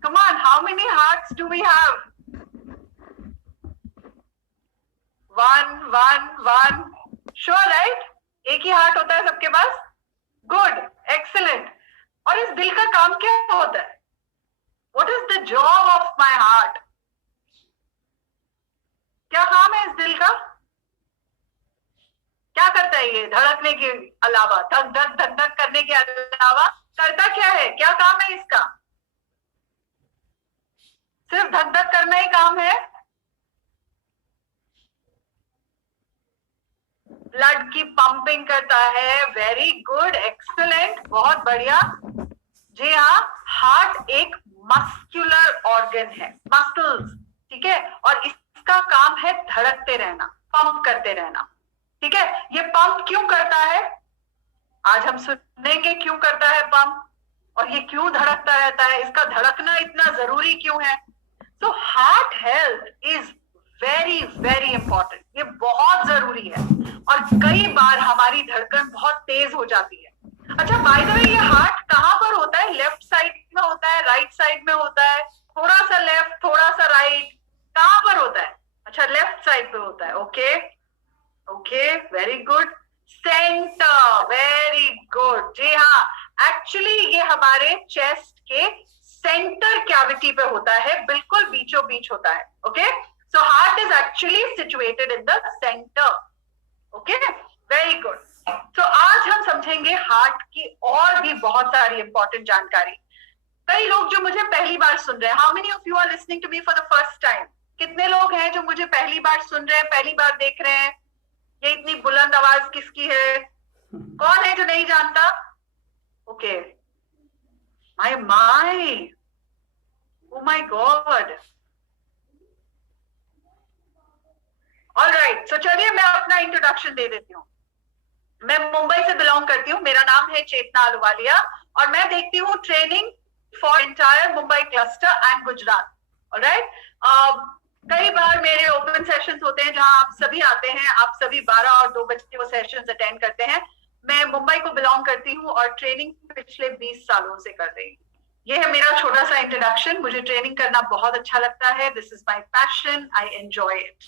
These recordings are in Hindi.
Come on, how many hearts do we have? One. Sure, right? एक ही हार्ट होता है सबके पास? Good, excellent. और इस दिल का काम क्या होता है? What is the job of my heart? क्या काम है इस दिल का? क्या करता है ये धड़कने के अलावा, धक धक धक धक करने के अलावा करता क्या है? क्या काम है इसका? सिर्फ धक धक करना ही काम है? ब्लड की पंपिंग करता है। वेरी गुड, एक्सीलेंट, बहुत बढ़िया। जी हाँ, हार्ट एक मस्कुलर ऑर्गन है, मसल्स, ठीक है, और इसका काम है धड़कते रहना, पंप करते रहना, ठीक है। ये पंप क्यों करता है? आज हम सुनेंगे क्यों करता है पंप, और ये क्यों धड़कता रहता है, इसका धड़कना इतना जरूरी क्यों है। तो heart health is very very important, ये बहुत जरूरी है। और कई बार हमारी धड़कन बहुत तेज हो जाती है। अच्छा, बाय द वे, ये हार्ट कहाँ पर होता है? लेफ्ट साइड में होता है, राइट साइड में होता है, थोड़ा सा लेफ्ट, थोड़ा सा राइट, कहाँ पर होता है? अच्छा, लेफ्ट साइड पे होता है। Okay okay, very good. Centre, very good. जी हाँ, एक्चुअली ये हमारे चेस्ट के सेंटर कैविटी पे होता है, बिल्कुल बीचों बीच होता है। Okay, so heart is actually situated in the centre. Okay, very good. तो आज हम समझेंगे हार्ट की और भी बहुत सारी इंपॉर्टेंट जानकारी। कई लोग जो मुझे पहली बार सुन रहे हैं, how many of you are listening to me for the first time? कितने लोग हैं जो मुझे पहली बार सुन रहे हैं, पहली बार देख रहे हैं? ये इतनी बुलंद आवाज किसकी है? कौन है जो नहीं जानता? Okay, my oh my God. Alright, so चलिए मैं अपना इंट्रोडक्शन दे देती हूँ। मैं मुंबई से बिलोंग करती हूँ, मेरा नाम है चेतना अहलूवालिया, और मैं देखती हूँ training for entire Mumbai cluster and Gujarat. Alright, कई बार मेरे ओपन सेशंस होते हैं जहां आप सभी आते हैं, आप सभी 12 और 2 बजे वो सेशंस अटेंड करते हैं। मैं मुंबई को बिलोंग करती हूँ और ट्रेनिंग पिछले 20 सालों से कर रही हूँ। ये है मेरा छोटा सा इंट्रोडक्शन। मुझे ट्रेनिंग करना बहुत अच्छा लगता है, this is my passion, I enjoy it.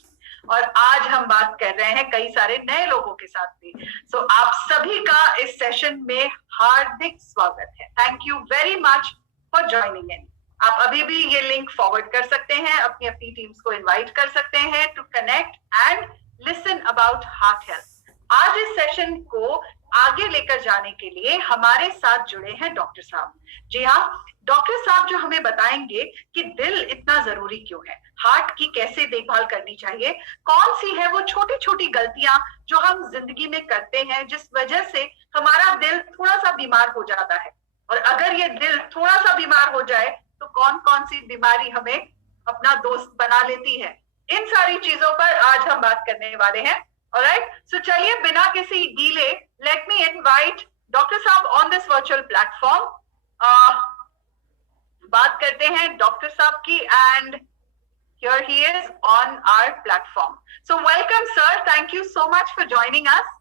और आज हम बात कर रहे हैं कई सारे नए लोगों के साथ भी। सो आप सभी का इस सेशन में हार्दिक स्वागत है। Thank you very much for joining in. आप अभी भी ये लिंक फॉरवर्ड कर सकते हैं, अपनी अपनी टीम्स को इनवाइट कर सकते हैं to connect and listen about heart health. आज इस सेशन को आगे लेकर जाने के लिए हमारे साथ जुड़े हैं डॉक्टर साहब। जी हाँ, डॉक्टर साहब जो हमें बताएंगे कि दिल इतना जरूरी क्यों है, हार्ट की कैसे देखभाल करनी चाहिए, कौन सी है वो छोटी छोटी गलतियां जो हम जिंदगी में करते हैं जिस वजह से हमारा दिल थोड़ा सा बीमार हो जाता है, और अगर ये दिल थोड़ा सा बीमार हो जाए तो कौन कौन सी बीमारी हमें अपना दोस्त बना लेती है। इन सारी चीजों पर आज हम बात करने वाले हैं। ऑलराइट, सो चलिए बिना किसी delay let me invite doctor साहब ऑन दिस वर्चुअल प्लेटफॉर्म। बात करते हैं डॉक्टर साहब की, and here he is on our platform. So welcome sir, thank you so much for joining us.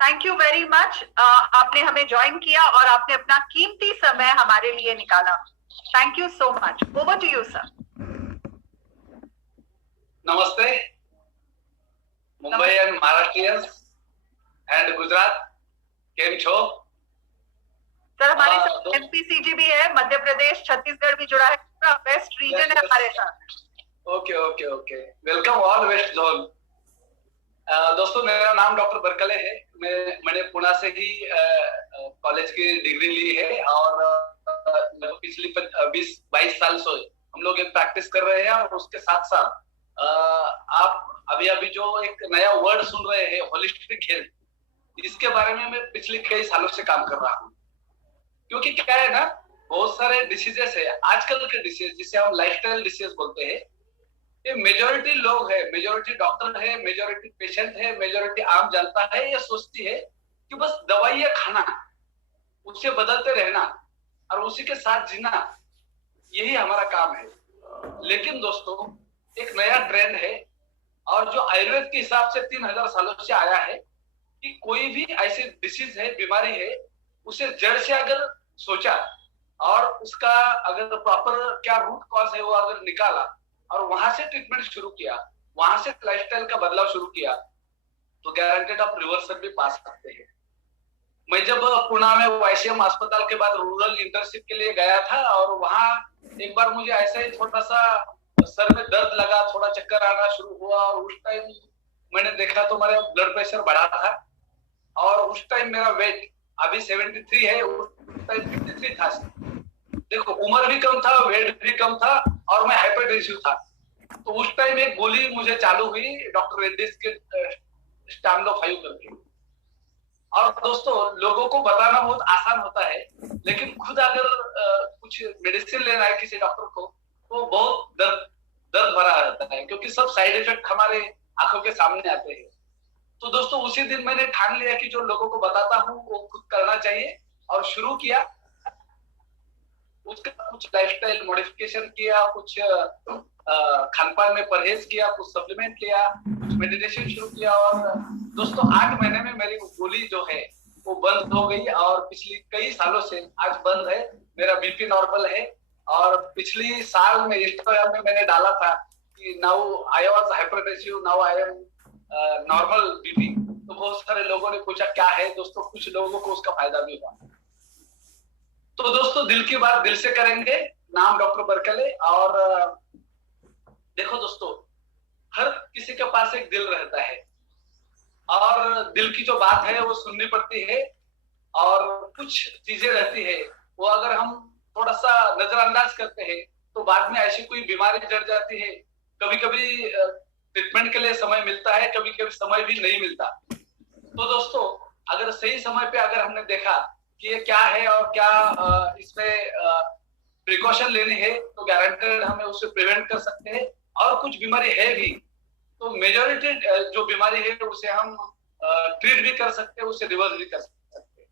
Thank you very much, आपने हमें ज्वाइन किया और आपने अपना कीमती समय हमारे लिए निकाला। Thank you so much. Over to you sir. नमस्ते मुंबई एंड महाराष्ट्रियंस एंड गुजरात, केम छो? सर हमारे साथ एमपीसीजी भी है, मध्य प्रदेश छत्तीसगढ़ भी जुड़ा है, पूरा वेस्ट रीजन है हमारे साथ। Okay okay okay, welcome all west zone. दोस्तों, मेरा नाम डॉक्टर बरकले है। मैंने पुणे से ही कॉलेज की डिग्री ली है और पिछली 20-22 साल से हम लोग एक प्रैक्टिस कर रहे हैं। और उसके साथ साथ आप अभी जो एक नया वर्ड सुन रहे हैं, होलिस्टिक हेल्थ, इसके बारे में मैं पिछले कई सालों से काम कर रहा हूँ। क्योंकि क्या है ना, बहुत सारे डिसीजेस है आजकल के डिसीज, जिसे हम लाइफस्टाइल डिसीज बोलते हैं। ये मेजोरिटी लोग है, मेजोरिटी डॉक्टर है, मेजोरिटी पेशेंट है, मेजोरिटी आम जनता है, ये सोचती है कि बस दवाइयां खाना, उसे बदलते रहना और उसी के साथ जीना, यही हमारा काम है। लेकिन दोस्तों, एक नया ट्रेंड है और जो आयुर्वेद के हिसाब से 3000 सालों से आया है कि कोई भी ऐसी डिसीज है, बीमारी है, उसे जड़ से अगर सोचा और उसका अगर प्रॉपर क्या रूट कॉज है वो अगर निकाला और वहां से ट्रीटमेंट शुरू किया, वहां से लाइफस्टाइल का बदलाव शुरू किया, तो गारंटेड आप रिवर्सल भी पा सकते हैं। मैं जब पुणे में वाईसीएम अस्पताल के बाद रूरल इंटर्नशिप के लिए गया था, और वहां एक बार मुझे ऐसे ही थोड़ा सा सर में दर्द लगा, थोड़ा चक्कर आना शुरू हुआ, और उस टाइम मैंने देखा तो मेरा ब्लड प्रेशर बढ़ा था, और उस टाइम मेरा वेट अभी 73 है, उस टाइम 53 था। देखो उम्र भी कम था, वेट भी कम था, और मैं हाइपरटेंसिव था। तो उस टाइम एक गोली मुझे चालू हुई डॉक्टर रेड्डीज के स्टैमलो 5 करके। और दोस्तों लोगों को बताना बहुत आसान होता है, लेकिन खुद अगर कुछ मेडिसिन लेना है किसी डॉक्टर को तो बहुत दर्द भरा रहता है, क्योंकि सब साइड इफेक्ट हमारे आंखों के सामने आते हैं। तो दोस्तों उसी दिन मैंने ठान लिया कि जो लोगों को बताता हूँ वो खुद करना चाहिए, और शुरू किया। उसका कुछ लाइफस्टाइल मॉडिफिकेशन किया, कुछ खान पान में परहेज किया, कुछ सप्लीमेंट लिया, कुछ मेडिटेशन शुरू किया, और दोस्तों 8 महीने में मेरी गोली जो है वो बंद हो गई, और पिछली कई सालों से आज बंद है। मेरा बीपी नॉर्मल है, और पिछली साल में इंस्टाग्राम में मैंने डाला था कि now I was hypertensive, now I am normal BP. तो बहुत सारे लोगों ने पूछा क्या है दोस्तों, कुछ लोगों को उसका फायदा भी हुआ। तो दोस्तों दिल की बात दिल से करेंगे, नाम डॉक्टर बरकले। और देखो दोस्तों, हर किसी के पास एक दिल रहता है, और दिल की जो बात है वो सुननी पड़ती है, और कुछ चीजें रहती है वो अगर हम थोड़ा सा नजरअंदाज करते हैं तो बाद में ऐसी कोई बीमारी जड़ जाती है। कभी कभी ट्रीटमेंट के लिए समय मिलता है, कभी कभी समय भी नहीं मिलता। तो दोस्तों अगर सही समय पे अगर हमने देखा कि ये क्या है और क्या इसमें प्रिकॉशन लेने हैं, तो गारंटेड हमें उससे प्रिवेंट कर सकते हैं। और कुछ बीमारी है भी तो मेजोरिटी जो बीमारी है उसे हम ट्रीट भी कर सकते हैं, उसे रिवर्स भी कर सकते हैं।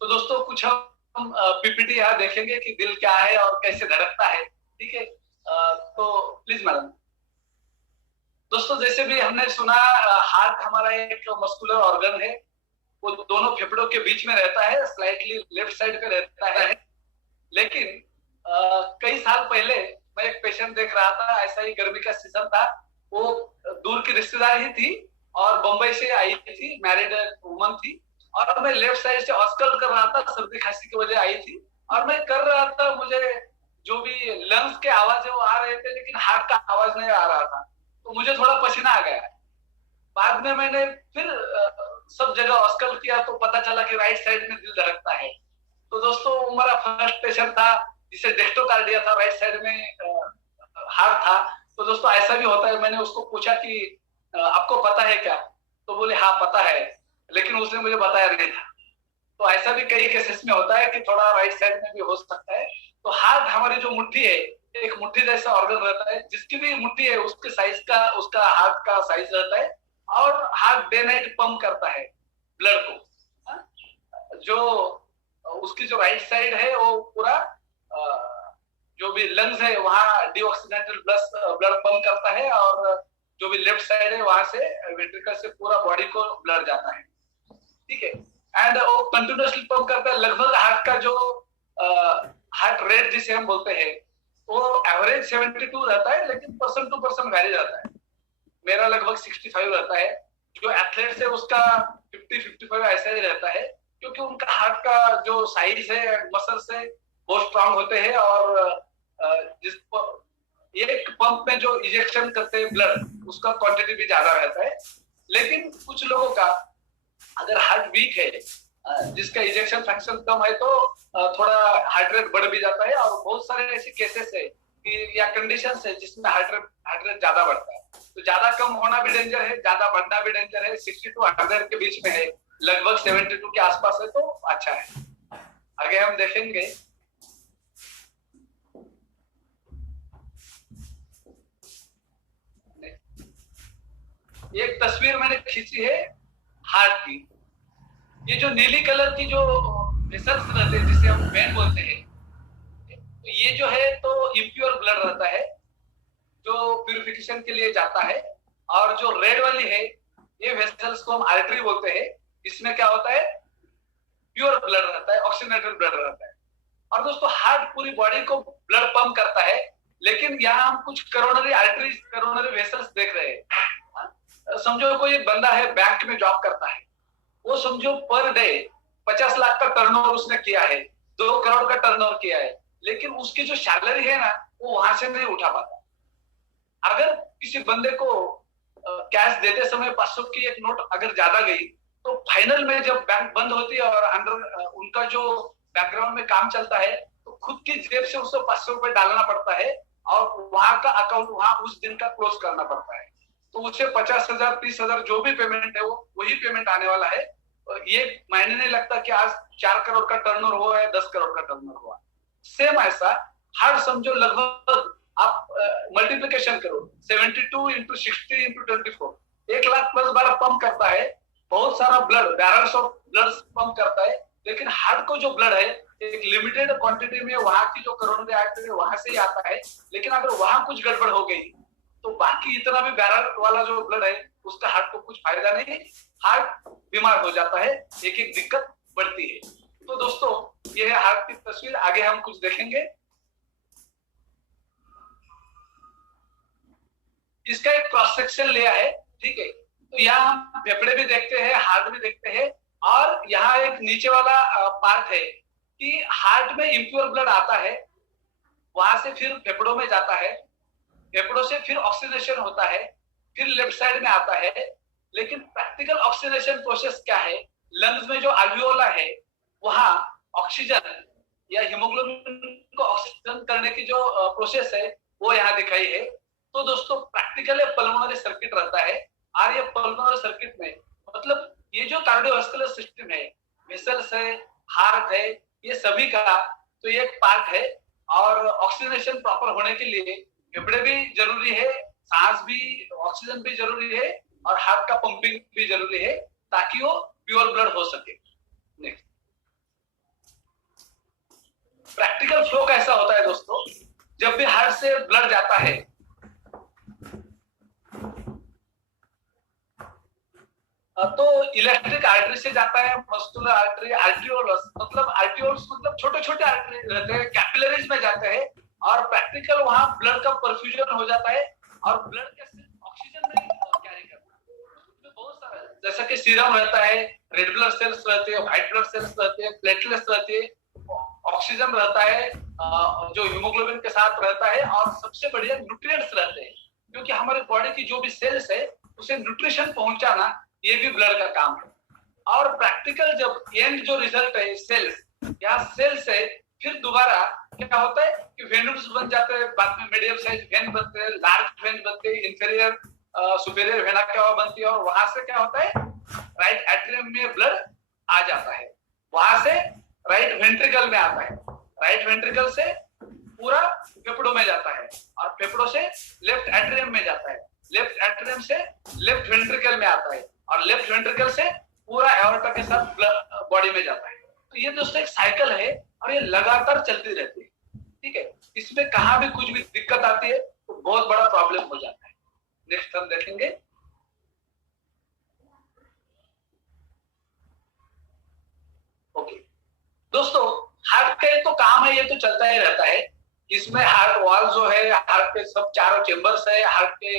तो दोस्तों कुछ हम पीपीटी यहाँ देखेंगे कि दिल क्या है और कैसे धड़कता है, ठीक है। तो प्लीज मैडम। दोस्तों जैसे भी हमने सुना, हार्ट हमारा एक मस्कुलर ऑर्गन है, वो दोनों फेफड़ों के बीच में रहता है, स्लाइटली लेफ्ट साइड पे रहता है। लेकिन कई साल पहले मैं एक पेशेंट देख रहा था, ऐसा ही गर्मी का सीजन था, वो दूर की रिश्तेदार ही थी और बंबई से आई थी, मैरिड वुमन थी, और मैं लेफ्ट साइड से ऑस्कल्ट कर रहा था, सर्दी खांसी की वजह आई थी, और मैं कर रहा था, मुझे जो भी लंग्स के आवाज है वो आ रहे थे, लेकिन हार्ट का आवाज नहीं आ रहा था। तो मुझे थोड़ा पसीना आ गया। बाद में मैंने फिर सब जगह ऑस्कल किया तो पता चला कि राइट साइड में दिल धड़कता है। तो दोस्तों वो मेरा फर्स्ट पेशेंट था जिसे डेक्टोकार्डिया था, राइट साइड में हार्ट था। तो दोस्तों ऐसा भी होता है। मैंने उसको पूछा कि आपको पता है क्या, तो बोले हाँ पता है, लेकिन उसने मुझे बताया नहीं था। तो ऐसा भी कई केसेस में होता है कि थोड़ा राइट साइड में भी हो सकता है। तो हार्ट हमारी जो मुट्ठी है, एक मुट्ठी जैसा ऑर्गन रहता है, जिसकी भी मुट्ठी है उसके साइज का, उसका हार्ट का साइज रहता है, और हार्ट डे नाइट पंप करता है ब्लड को। जो उसकी जो राइट साइड है वो पूरा जो भी लंग्स है वहां डीऑक्सीजनेटेड ब्लड पंप करता है, और जो भी लेफ्ट साइड है वहां से वेंट्रिकल से पूरा बॉडी को ब्लड जाता है, ठीक है। एंड वो कंटिन्यूअसली पंप करता है। लगभग हार्ट का जो हार्ट रेट जिसे हम बोलते हैं वो एवरेज 72 रहता है, लेकिन पर्सन टू पर्सन वैरी रहता है। मेरा लगभग 65 रहता है। जो एथलेट्स है उसका 50-55 ऐसा ही रहता है, क्योंकि उनका हार्ट का जो साइज है, मसल्स है, बहुत स्ट्रांग होते हैं, और जिस एक पंप में जो इंजेक्शन करते हैं ब्लड, उसका क्वांटिटी भी ज्यादा रहता है। लेकिन कुछ लोगों का अगर हार्ट वीक है, जिसका इंजेक्शन फ्रैक्शन कम है, तो थोड़ा हार्ट रेट बढ़ भी जाता है। और बहुत सारे ऐसे केसेस है कि या कंडीशंस है जिसमें हार्ट रेट ज्यादा बढ़ता है। तो ज्यादा कम होना भी डेंजर है, ज्यादा बढ़ना भी डेंजर है। 60 to 100 के बीच में है, लगभग 72 के आसपास है, तो अच्छा है। आगे हम देखेंगे। एक तस्वीर मैंने खींची है हार्ट की। ये जो नीली कलर की जो वेसल्स रहते हैं, जिसे हम वेन बोलते हैं, तो ये जो है तो इम्प्योर ब्लड रहता है जो प्यूरिफिकेशन के लिए जाता है। और जो रेड वाली है, ये वेसल्स को हम आर्टरी बोलते हैं। इसमें क्या होता है, प्योर ब्लड रहता है, ऑक्सीजनेटेड ब्लड रहता है। और दोस्तों हार्ट पूरी बॉडी को ब्लड पंप करता है, लेकिन यहाँ हम कुछ करोनरी आर्टरीज, करोनरी वेसल्स देख रहे हैं। समझो कोई बंदा है बैंक में जॉब करता है, वो समझो पर डे 50 लाख का टर्नओवर उसने किया है, 2 करोड़ का टर्नओवर किया है, लेकिन उसकी जो सैलरी है ना वो वहां से नहीं उठा पाता। अगर किसी बंदे को कैश देते समय 500 की एक नोट अगर ज्यादा गई, तो फाइनल में जब बैंक बंद होती है और अंडर उनका जो बैकग्राउंड में काम चलता है, तो खुद की जेब से उसको 500 रुपए डालना पड़ता है और वहां का अकाउंट वहां उस दिन का क्लोज करना पड़ता है। तो उसे 50,000 30,000 जो भी पेमेंट है वो वही पेमेंट आने वाला है। ये मायने नहीं लगता कि आज 4 करोड़ का टर्नओवर हुआ है, 10 करोड़ का टर्नओवर हुआ। सेम ऐसा हर समझो लगभग आप मल्टीप्लिकेशन करो, 72 into 60 into 24, 1 lakh plus 12 pump करता है। बहुत सारा blood, barrels of blood pump करता है, लेकिन हार्ट को जो ब्लड है एक लिमिटेड क्वांटिटी में वहां की जो करोनरी आर्टरी है वहां से ही आता है, लेकिन अगर वहां कुछ गड़बड़ हो गई तो बाकी इतना भी बैरल वाला जो ब्लड है उसका हार्ट को कुछ फायदा नहीं, हार्ट बीमार हो जाता है, एक एक दिक्कत बढ़ती है। तो दोस्तों ये है हार्ट की तस्वीर, आगे हम कुछ देखेंगे। इसका एक क्रॉस सेक्शन लिया है, ठीक है। तो यहाँ हम फेफड़े भी देखते हैं, हार्ट भी देखते हैं, और यहाँ एक नीचे वाला पार्ट है कि हार्ट में इंप्योर ब्लड आता है, वहां से फिर फेफड़ों में जाता है, फेफड़ों से फिर ऑक्सीजनेशन होता है, फिर लेफ्ट साइड में आता है। लेकिन प्रैक्टिकल ऑक्सीजनेशन प्रोसेस क्या है, लंग्स में जो अल्वियोला है वहां ऑक्सीजन या हीमोग्लोबिन को ऑक्सीजन करने की जो प्रोसेस है वो यहाँ दिखाई है। तो दोस्तों प्रैक्टिकल पल्मोनरी सर्किट रहता है, और ये पल्मोनरी सर्किट में मतलब ये जो कार्डियोवास्कुलर सिस्टम है, वेसल्स है, हार्ट है, ये सभी का तो ये एक पार्ट है। और ऑक्सीजनेशन प्रॉपर होने के लिए फेफड़े भी जरूरी है, सांस भी, ऑक्सीजन भी जरूरी है, और हार्ट का पंपिंग भी जरूरी है ताकि वो प्योर ब्लड हो सके। नेक्स्ट, प्रैक्टिकल फ्लो कैसा होता है दोस्तों, जब भी हार्ट से ब्लड जाता है तो इलेक्ट्रिक आर्टरी से जाता है, मस्कुलर आर्टरी, आर्टियोलस मतलब छोटे छोटे आर्टरी रहते हैं, कैपिलरीज में जाते हैं, और प्रैक्टिकल वहां ब्लड का परफ्यूजन हो जाता है, और ब्लड के ऑक्सीजन में कैरी करता है। बहुत सारा जैसा कि सीरम रहता है, रेड ब्लड सेल्स रहते हैं, व्हाइट ब्लड सेल्स रहते हैं, प्लेटलेट्स रहते हैं, ऑक्सीजन रहता है जो हीमोग्लोबिन के साथ रहता है, और सबसे बढ़िया न्यूट्रिएंट्स रहते हैं, क्योंकि हमारे बॉडी की जो भी सेल्स है उसे न्यूट्रिशन पहुंचाना ये भी ब्लड का काम है। और प्रैक्टिकल जब एंड जो रिजल्ट है सेल्स, यहाँ सेल से फिर दोबारा क्या होता है कि वेन्यूल्स बन जाते हैं, बाद में मीडियम साइज वेन बनते हैं, लार्ज वेन बनते हैं, इंफीरियर सुपीरियर वेना क्या बनती है, और वहां से क्या होता है राइट एट्रियम में ब्लड आ जाता है, वहां से राइट वेंट्रिकल में आता है, राइट वेंट्रिकल से पूरा फेफड़ों में जाता है, और फेफड़ों से लेफ्ट एट्रियम में जाता है, लेफ्ट एट्रियम से लेफ्ट वेंट्रिकल में आता है, और लेफ्ट वेंट्रिकल से पूरा एओर्टा के साथ बॉडी में जाता है। तो ये दोस्तों एक साइकिल है और ये लगातार चलती रहती है, ठीक है। इसमें कहां भी कुछ भी दिक्कत आती है तो बहुत बड़ा प्रॉब्लम हो जाता है। नेक्स्ट हम देखेंगे। ओके दोस्तों, हार्ट का तो काम है, ये तो चलता ही रहता है। इसमें हार्ट वॉल जो है, हार्ट के सब चारों चेंबर्स है, हार्ट के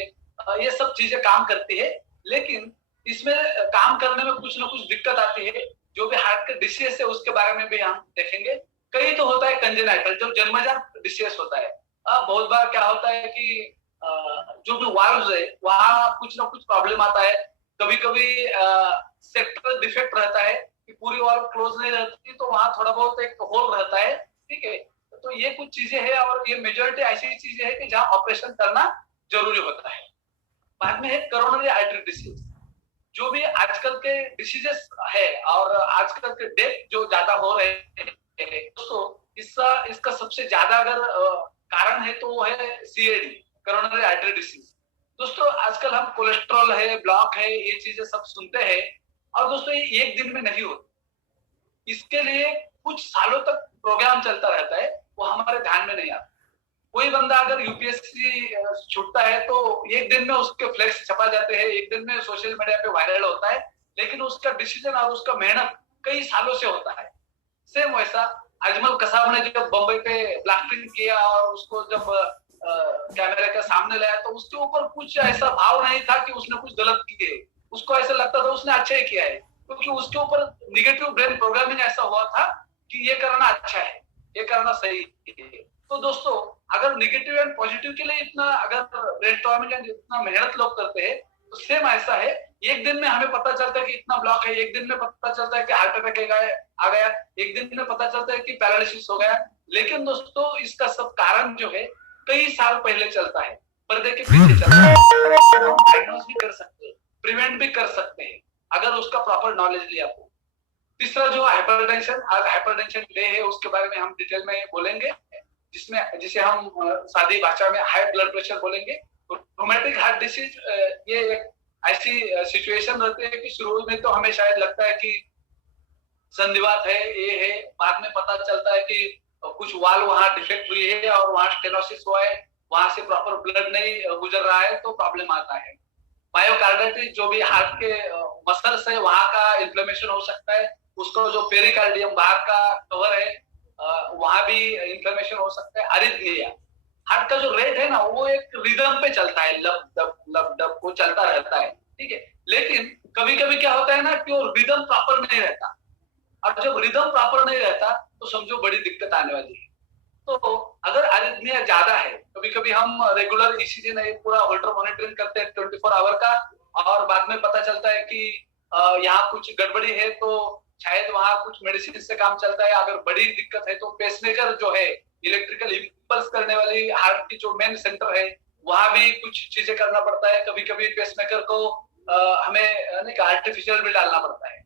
ये सब चीजें काम करती है, लेकिन इसमें काम करने में कुछ ना कुछ दिक्कत आती है। जो भी हार्ट के डिसीज है उसके बारे में भी हम देखेंगे। कई तो होता है कंजेनाइटल, जो जन्मजात डिसीज होता है। बहुत बार क्या होता है कि जो भी वाल्व्स है वहां कुछ ना कुछ प्रॉब्लम आता है, कभी कभी सेक्टरल डिफेक्ट रहता है कि पूरी वाल्व क्लोज नहीं रहती, तो वहां थोड़ा बहुत एक होल रहता है, ठीक है। तो ये कुछ चीजें हैं, और ये मेजोरिटी ऐसी चीजें हैं कि जहां ऑपरेशन करना जरूरी होता है। बाद में है करोनरी आर्टरी डिसीज, जो भी आजकल के डिसीजेस है, और आजकल के डेथ जो ज्यादा हो रहे हैं दोस्तों, इसका सबसे ज्यादा अगर कारण है तो वो है सीएडी, करोनरी आर्टरी डिसीज। दोस्तों आजकल हम कोलेस्ट्रॉल है, ब्लॉक है, ये चीजें सब सुनते हैं, और दोस्तों ये एक दिन में नहीं होती, इसके लिए कुछ सालों तक प्रोग्राम चलता रहता है, वो हमारे ध्यान में नहीं आता। कोई बंदा अगर यूपीएससी छूटता है तो एक दिन में उसके फ्लेक्स छपा जाते हैं, एक दिन में सोशल मीडिया पे वायरल होता है, लेकिन उसका डिसीजन और उसका मेहनत कई सालों से होता है। सेम वैसा अजमल कसाब ने जब बम्बई पे ब्लास्टिंग किया और उसको जब कैमरे के सामने लाया तो उसके ऊपर कुछ ऐसा भाव नहीं था कि उसने कुछ गलत किए। उसको ऐसा लगता था उसने अच्छा ही किया है, क्योंकि उसके ऊपर निगेटिव ब्रेन प्रोग्रामिंग ऐसा हुआ था कि ये करना अच्छा है, ये करना सही है। तो दोस्तों, अगर निगेटिव एंड पॉजिटिव के लिए इतना अगर ब्रेनस्टॉर्मिंग एंड इतना मेहनत लोग करते हैं, तो सेम ऐसा है, एक दिन में हमें पता चलता है कि इतना ब्लॉक है, एक दिन में पता चलता है कि हार्ट अटैक आ गया, एक दिन में पता चलता है कि पैरालिसिस हो गया। लेकिन दोस्तों, इसका सब कारण जो है कई साल पहले चलता है, पर्दे के पीछे चलता है। हम डायग्नोस भी कर सकते हैं, प्रिवेंट भी कर सकते हैं, अगर उसका प्रॉपर नॉलेज लिया तो। तीसरा जो हाइपरटेंशन, आज हाइपरटेंशन डे है, उसके बारे में हम डिटेल में बोलेंगे, जिसे हम सादी भाषा में हाई ब्लड प्रेशर बोलेंगे। रोमेटिक हार्ट डिसीज ये एक ऐसी सिचुएशन रहती है कि शुरू में तो हमें शायद लगता है कि संधिवात है, ये है, बाद में पता चलता है कि कुछ वाल वहां डिफेक्ट हुई है और वहां स्टेनोसिस हुआ है, वहां से प्रॉपर ब्लड नहीं गुजर रहा है, तो प्रॉब्लम आता है। मायोकार्डाइटिस, जो भी हार्ट के मसल्स है वहां का इन्फ्लेमेशन हो सकता है। उसको जो पेरिकार्डियम बाहर का कवर है वहां भी इन्फ्लेमेशन हो सकता है। अरिथमिया, हार्ट का जो रेट है ना, वो एक रिदम पे चलता है, लब डब वो चलता रहता है, ठीक है। लेकिन कभी कभी क्या होता है ना कि वो रिदम प्रॉपर नहीं रहता, और जब रिदम प्रॉपर नहीं रहता तो समझो बड़ी दिक्कत आने वाली है। तो अगर अरिथमिया ज्यादा है, कभी कभी हम रेगुलर ईसीजी नहीं, पूरा होल्टर मॉनिटरिंग करते हैं 24 आवर का, और बाद में पता चलता है कि यहाँ कुछ गड़बड़ी है, तो शायद वहां कुछ मेडिसिन से काम चलता है। अगर बड़ी दिक्कत है तो पेसमेकर जो है, इलेक्ट्रिकल इम्पल्स करने वाली हार्ट की जो मेन सेंटर है, वहां भी कुछ चीजें करना पड़ता है। कभी कभी पेसमेकर को हमें आर्टिफिशियल भी डालना पड़ता है।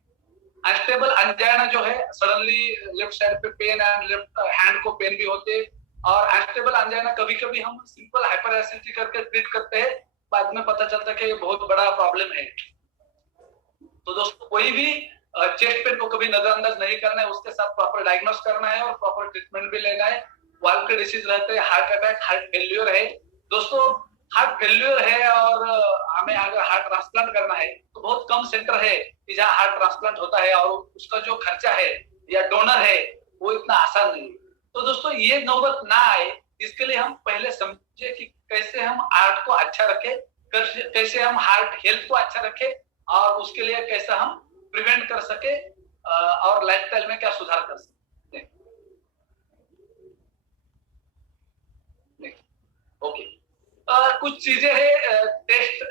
अनस्टेबल अंजाइना जो है, सडनली लेफ्ट साइड पे पेन एंड लेफ्ट हैंड को पेन भी होते हैं, और अनस्टेबल अंजाइना कभी कभी हम सिंपल हाइपर एसिडिटी करके ट्रीट करते हैं, बाद में पता चलता है कि ये बहुत बड़ा प्रॉब्लम है। तो दोस्तों, कोई भी चेस्ट पेन को कभी नजरअंदाज नहीं करना है, उसके साथ प्रॉपर डायग्नोस करना है और प्रॉपर ट्रीटमेंट भी लेना है। वाल्व के डिसीज रहते हैं, हार्ट अटैक, हार्ट फेल्यूर है। दोस्तों, हार्ट फेल्यूर है और हमें अगर हार्ट ट्रांसप्लांट करना है तो बहुत कम सेंटर है कि जहाँ हार्ट ट्रांसप्लांट होता है, और उसका जो खर्चा है या डोनर है वो इतना आसान नहीं है। तो दोस्तों, ये नौबत ना आए, इसके लिए हम पहले समझे कि कैसे हम हार्ट को अच्छा रखें, कैसे हम हार्ट हेल्थ को अच्छा रखें, और उसके लिए कैसे हम प्रिवेंट कर सके और लाइफस्टाइल में क्या सुधार कर सके। ओके, कुछ चीजें हैं टेस्ट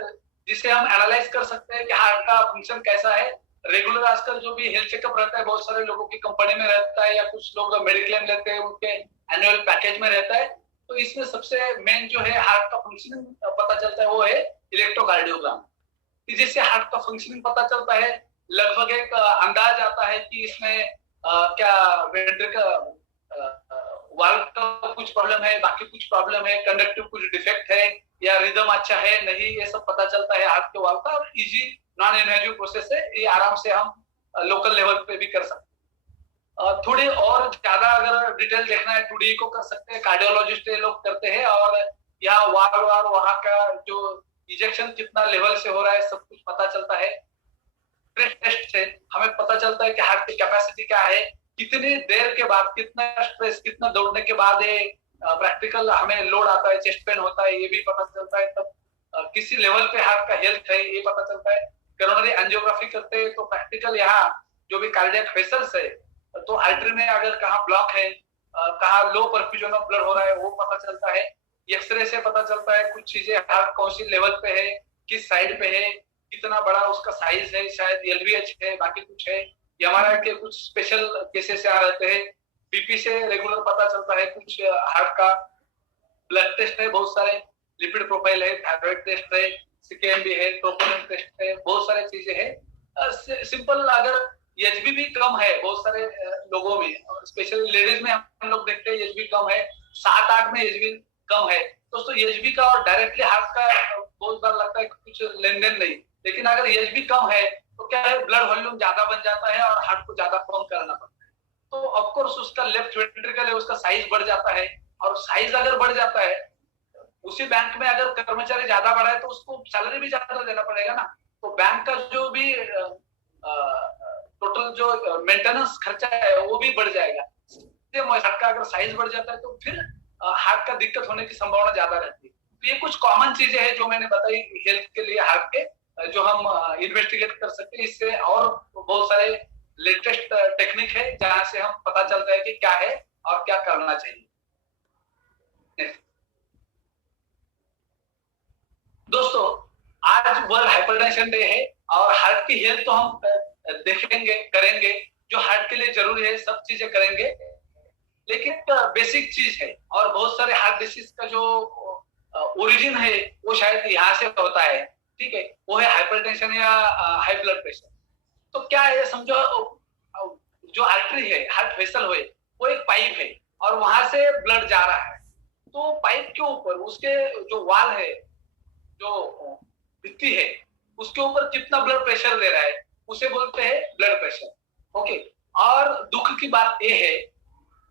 जिसे हम एनालाइज कर सकते हैं कि हार्ट का फंक्शन कैसा है। रेगुलर आजकल जो भी हेल्थ चेकअप रहता है, बहुत सारे लोगों की कंपनी में रहता है, या कुछ लोग मेडिक्लेम लेते हैं, उनके एनुअल पैकेज में रहता है। तो इसमें सबसे मेन जो है हार्ट का फंक्शनिंग पता चलता है, वो है इलेक्ट्रोकार्डियोग्राम, जिससे हार्ट का फंक्शनिंग पता चलता है। लगभग एक अंदाज आता है कि इसमें क्या वेंट्रिकल वाल्व का कुछ प्रॉब्लम है, बाकी कुछ प्रॉब्लम है, कंडक्टिव कुछ डिफेक्ट है, या रिदम अच्छा है नहीं, ये सब पता चलता है हार्ट के वाल्व का। और इजी नॉन इन्वेजिव प्रोसेस है, ये आराम से हम लोकल लेवल पे भी कर सकते हैं। थोड़ी और ज्यादा अगर डिटेल देखना है, 2D को कर सकते हैं, कार्डियोलॉजिस्ट ये लोग करते हैं, और यहाँ वाल्व और वहां का जो इजेक्शन कितना लेवल से हो रहा है सब कुछ पता चलता है। टेस्ट से हमें पता चलता है कि हार्ट की कैपेसिटी क्या है, कितनी देर के बाद, कितना स्ट्रेस, कितना दौड़ने के बाद ये प्रैक्टिकल हमें लोड आता है, चेस्ट पेन होता है, ये भी पता चलता है। तब किसी लेवल पे हार्ट का हेल्थ है ये पता चलता है। कोरोनरी एंजियोग्राफी करते हैं तो प्रैक्टिकल यहाँ जो भी कार्डियक वेसल्स है, तो आर्टरी में अगर कहाँ ब्लॉक है, कहाँ लो परफ्यूजन ऑफ ब्लड हो रहा है, वो पता चलता है। एक्सरे से पता चलता है कुछ चीजें, हार्ट कौन सी लेवल पे है, किस साइड पे है, कितना बड़ा उसका साइज है, शायद एलवीएच है, बाकी कुछ है। एमआरआई के कुछ स्पेशल केसेस यहाँ रहते हैं। बीपी से रेगुलर पता चलता है कुछ हार्ट का। ब्लड टेस्ट है बहुत सारे, लिपिड प्रोफाइल है, थायराइड टेस्ट है, सीकेएमबी है, ट्रोपोनिन टेस्ट है, बहुत सारी चीजें हैं। सिंपल अगर एचबी भी कम है बहुत सारे लोगों में, स्पेशली लेडीज में हम लोग देखते हैं एचबी कम है, 7-8 में एचबी कम है। दोस्तों, एचबी का और डायरेक्टली हार्ट का बहुत बार लगता है कुछ लेन देन नहीं, लेकिन अगर एचबी कम है तो क्या है, ब्लड वॉल्यूम ज्यादा बन जाता है और हार्ट को ज्यादा पंप करना पड़ता है। तो ऑफकोर्स उसका लेफ्ट वेंट्रिकल है, उसका साइज बढ़ जाता है, और साइज अगर बढ़ जाता है, उसी बैंक में अगर कर्मचारी ज्यादा बढ़ा है तो उसको सैलरी भी ज्यादा देना पड़ेगा ना। तो बैंक का जो भी टोटल जो मेंटेनेंस खर्चा है वो भी बढ़ जाएगा। हार्ट का अगर साइज बढ़ जाता है तो फिर हार्ट का दिक्कत होने की संभावना ज्यादा रहती है। तो ये कुछ कॉमन चीजें हैं जो मैंने बताई हेल्थ के लिए, हार्ट के, जो हम इन्वेस्टिगेट कर सकते हैं। इससे और बहुत सारे लेटेस्ट टेक्निक है जहां से हम पता चलता है कि क्या है और क्या करना चाहिए। दोस्तों, आज वर्ल्ड हाइपरटेंशन डे है और हार्ट की हेल्थ तो हम देखेंगे, करेंगे, जो हार्ट के लिए जरूरी है सब चीजें करेंगे, लेकिन बेसिक चीज है और बहुत सारे हार्ट डिसीज का जो ओरिजिन है वो शायद यहाँ से होता है, ठीक है, वो है हाइपरटेंशन या हाई ब्लड प्रेशर। तो क्या है, समझो जो आर्टरी है, हार्ट वेसल है, वो एक पाइप है और वहां से ब्लड जा रहा है। तो पाइप के ऊपर उसके जो वाल है, जो भित्ति है, उसके ऊपर कितना ब्लड प्रेशर दे रहा है उसे बोलते हैं ब्लड प्रेशर। ओके, और दुख की बात यह है,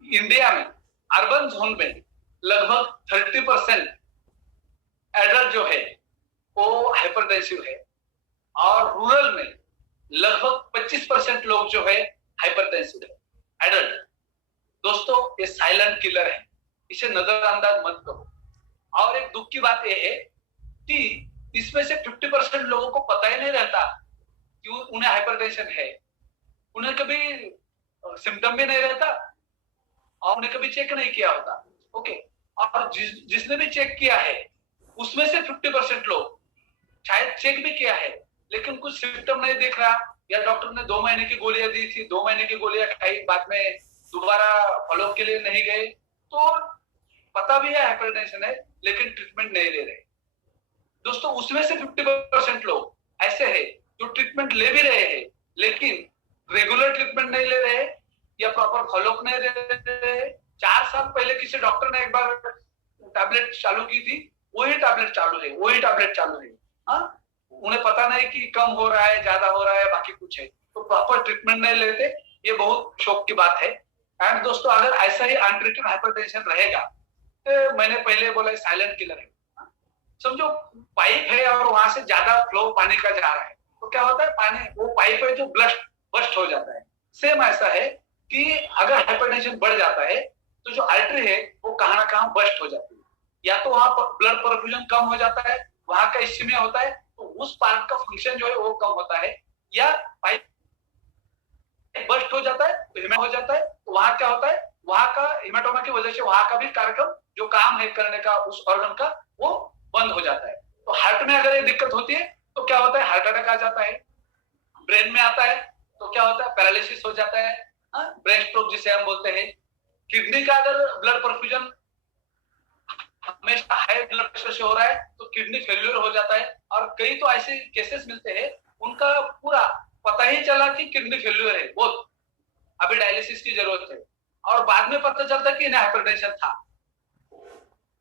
इंडिया में अर्बन जोन में लगभग 30% एडल्ट जो है वो हाइपरटेंसिव है और रूरल में लगभग 25% लोग जो है हाइपरटेंसिव है एडल्ट। दोस्तों, ये साइलेंट किलर है, इसे नजरअंदाज मत करो। और एक दुख की बात यह है कि इसमें से 50% लोगों को पता ही नहीं रहता कि उन्हें हाइपरटेंशन है, उन्हें कभी सिम्टम भी नहीं रहता और उन्हें कभी चेक नहीं किया होता। ओके, और जिसने भी चेक किया है उसमें से 50% लोग शायद चेक भी किया है लेकिन कुछ सिम्टम नहीं दिख रहा, या डॉक्टर ने 2 महीने की गोलियां दी थी, 2 महीने की गोलियां खाई, बाद में दोबारा फॉलोअप के लिए नहीं गए, तो पता भी है हाइपरटेंशन है लेकिन ट्रीटमेंट नहीं ले रहे। दोस्तों, उसमें से 50% लोग ऐसे हैं जो ट्रीटमेंट ले भी रहे हैं लेकिन रेगुलर ट्रीटमेंट नहीं ले रहे या प्रॉपर फॉलोअप नहीं ले रहे। 4 साल पहले किसी डॉक्टर ने एक बार टैबलेट चालू की थी, वही टैबलेट चालू है, वही टैबलेट चालू है। हाँ, उन्हें पता नहीं कि कम हो रहा है, ज्यादा हो रहा है, बाकी कुछ है, तो प्रॉपर ट्रीटमेंट नहीं लेते। ये बहुत शौक की बात है। एंड दोस्तों, अगर ऐसा ही अनट्रीटेड हाइपरटेंशन रहेगा तो मैंने पहले बोला साइलेंट किलर है। समझो पाइप है और वहां से ज्यादा फ्लो पानी का जा रहा है, तो क्या होता है, पानी वो पाइप है जो बस्ट हो जाता है। सेम ऐसा है कि अगर हाइपरटेंशन बढ़ जाता है तो जो आर्टरी है वो कहां ना कहां बस्ट हो जाती है, या तो वहां ब्लड परफ्यूजन कम हो जाता है, वहां का इस्कीमिया होता है, तो उस पार्ट का फंक्शन जो है वो कम होता है, या पाइप बस्ट हो जाता है तो हिमेटोमा हो जाता है, तो वहां क्या होता है, वहां का हिमेटोमा की वजह से वहां का भी कार्यक्रम जो काम है करने का उस ऑर्गन का वो बंद हो जाता है। तो हार्ट में अगर ये दिक्कत होती है तो क्या होता है, हार्ट अटैक आ जाता है। ब्रेन में आता है तो क्या होता है, पैरालिसिस हो जाता है, ब्रेन स्ट्रोक जिसे हम बोलते हैं। किडनी का अगर ब्लड परफ्यूजन हमेशा हाई ब्लड प्रेशर से हो रहा है तो किडनी फेल्यूर हो जाता है, और कई तो ऐसे केसेस मिलते हैं उनका पूरा पता ही चला कि किडनी फेल्यूर है, बहुत अभी डायलिसिस की जरूरत है, और बाद में पता चलता कि इन्हें हाइपरटेंशन था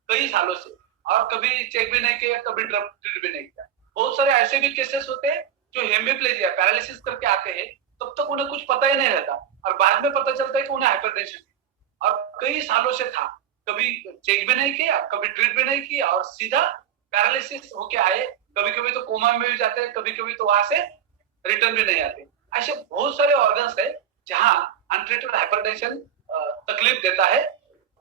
कई सालों से, और कभी चेक भी नहीं किया, कभी ट्रीट भी नहीं किया। बहुत सारे ऐसे भी केसेस होते हैं जो हेमिप्लेजिया पैरालिसिस करके आते हैं, तब तक उन्हें कुछ पता ही नहीं रहता और बाद में पता चलता है कि उन्हें हाइपरटेंशन है और कई सालों से था, कभी चेक भी नहीं किया, कभी ट्रीट भी नहीं किया और सीधा पैरालिसिस होके आए। कभी कभी तो कोमा में भी जाते हैं, कभी कभी तो वहां से रिटर्न भी नहीं आते। ऐसे बहुत सारे ऑर्गन्स है जहां अनट्रीटेड हाइपरटेंशन तकलीफ देता है।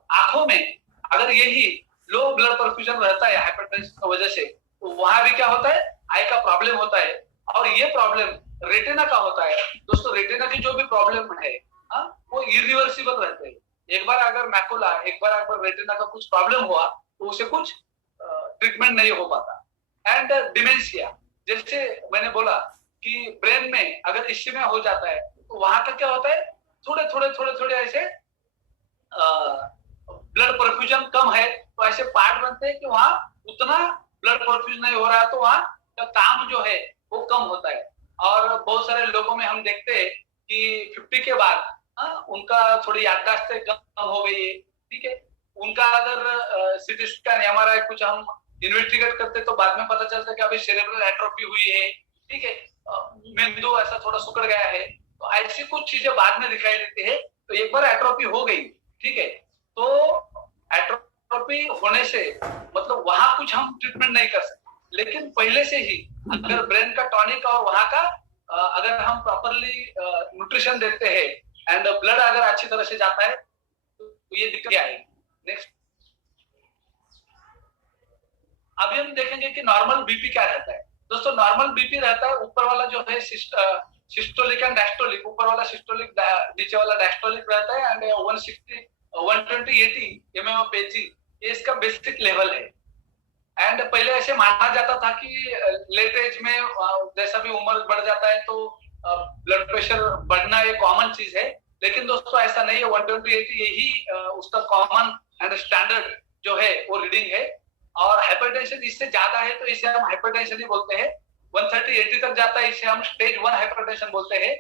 आंखों में अगर यही लो ब्लड परफ्यूजन रहता है हाइपरटेंशन की वजह से, तो वहां भी क्या होता है, आई का प्रॉब्लम होता है, और ये प्रॉब्लम रेटिना का होता है। दोस्तों, रेटिना की जो भी प्रॉब्लम है वो इरिवर्सिबल रहते हैं। एक बार अगर मैकुला, एक बार अगर रेटिना का कुछ प्रॉब्लम हुआ तो उसे कुछ ट्रीटमेंट नहीं हो पाता। एंड डिमेंशिया, जैसे मैंने बोला कि ब्रेन में अगर इस्कीमिया हो जाता है तो वहां का क्या होता है, थोड़े थोड़े ऐसे ब्लड परफ्यूजन कम है तो ऐसे पार्ट बनते हैं कि वहां उतना ब्लड परफ्यूजन नहीं हो रहा है, तो वहां का काम जो है वो कम होता है। और बहुत सारे लोगों में हम देखते हैं कि 50 के बाद उनका थोड़ी याददाश्त कम हो गई है, ठीक है। उनका अगर सीटी स्कैन एमआरआई कुछ हम इन्वेस्टिगेट करते तो बाद में पता चलता है कि अभी सेरेब्रल एट्रोफी हुई है, ठीक है, मेंदु ऐसा थोड़ा सिकुड़ गया है, तो ऐसी कुछ चीजें बाद में दिखाई देती है। तो एक बार एट्रोफी हो गई, ठीक है, तो एट्रोफी होने से मतलब वहां कुछ हम ट्रीटमेंट नहीं कर सकते, लेकिन पहले से ही अगर ब्रेन का टॉनिक और वहां का अगर हम प्रॉपरली न्यूट्रिशन देते हैं एंड ब्लड अगर अच्छी तरह से जाता है तो ये दिक्कत आएगी। नेक्स्ट, अभी हम देखेंगे कि नॉर्मल बीपी क्या रहता है। दोस्तों नॉर्मल बीपी रहता है, ऊपर वाला जो है सिस्टोलिक एंड डायस्टोलिक, ऊपर वाला सिस्टोलिक, नीचे वाला डायस्टोलिक रहता है, एंड 160 120 80 mmHg ये इसका बेसिक लेवल है। एंड पहले ऐसे माना जाता था कि लेट एज में जैसा भी उम्र बढ़ जाता है तो ब्लड प्रेशर बढ़ना एक कॉमन चीज है, लेकिन दोस्तों ऐसा नहीं है। 120 80 यही उसका कॉमन एंड स्टैंडर्ड जो है वो रीडिंग है। और हाइपरटेंशन इससे ज्यादा है तो इसे हम हाइपरटेंशन ही बोलते हैं। 130 80 तक जाता है, इसे हम स्टेज 1 हाइपरटेंशन बोलते हैं।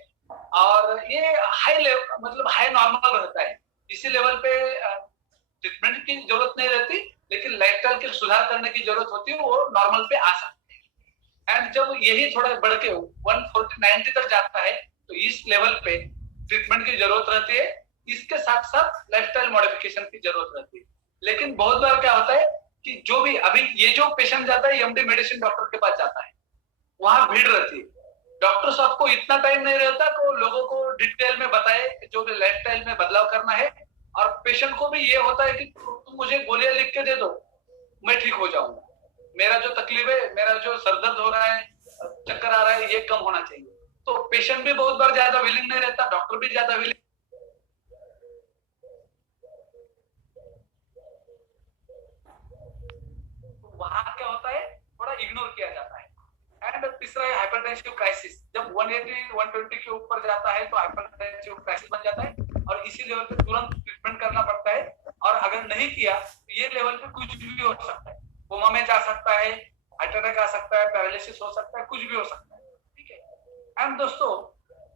और ये हाई लेवल मतलब हाई नॉर्मल रहता है, इसी लेवल पे ट्रीटमेंट की जरूरत नहीं रहती, लेकिन लाइफस्टाइल के सुधार करने की जरूरत होती है, वो नॉर्मल पे आ सकते हैं। एंड जब यही थोड़ा बढ़ के 140 90 तक जाता है तो इस लेवल पे ट्रीटमेंट की जरूरत रहती है। इसके साथ साथ लाइफस्टाइल मॉडिफिकेशन की जरूरत रहती है। लेकिन बहुत बार क्या होता है कि जो भी अभी ये जो पेशेंट जाता है एमडी मेडिसिन डॉक्टर के पास जाता है, वहां भीड़ रहती है। डॉक्टर साहब को इतना टाइम नहीं रहता कि लोगों को डिटेल में बताए जो भी लाइफस्टाइल में बदलाव करना है। और पेशेंट को भी ये होता है कि तुम मुझे गोलियां लिख के दे दो, मैं ठीक हो जाऊंगा, मेरा जो तकलीफ है, मेरा जो सरदर्द हो रहा है, चक्कर आ रहा है, ये कम होना चाहिए। तो पेशेंट भी बहुत बार ज्यादा विलिंग नहीं रहता, डॉक्टर भी ज्यादा विलिंग। वहां क्या होता है, थोड़ा इग्नोर किया जाता है। एंड तीसरा है हाइपरटेंसिव क्राइसिस। जब 180 120 के ऊपर जाता है तो हाइपरटेंसिव क्राइसिस बन जाता है, और इसी लेवल पे तुरंत ट्रीटमेंट करना पड़ता है। और अगर नहीं किया तो ये लेवल पे कुछ भी हो सकता है, कोमा में जा सकता है, हार्ट अटैक आ सकता है, पैरालिसिस हो सकता है, कुछ भी हो सकता है। ठीक है। एंड दोस्तों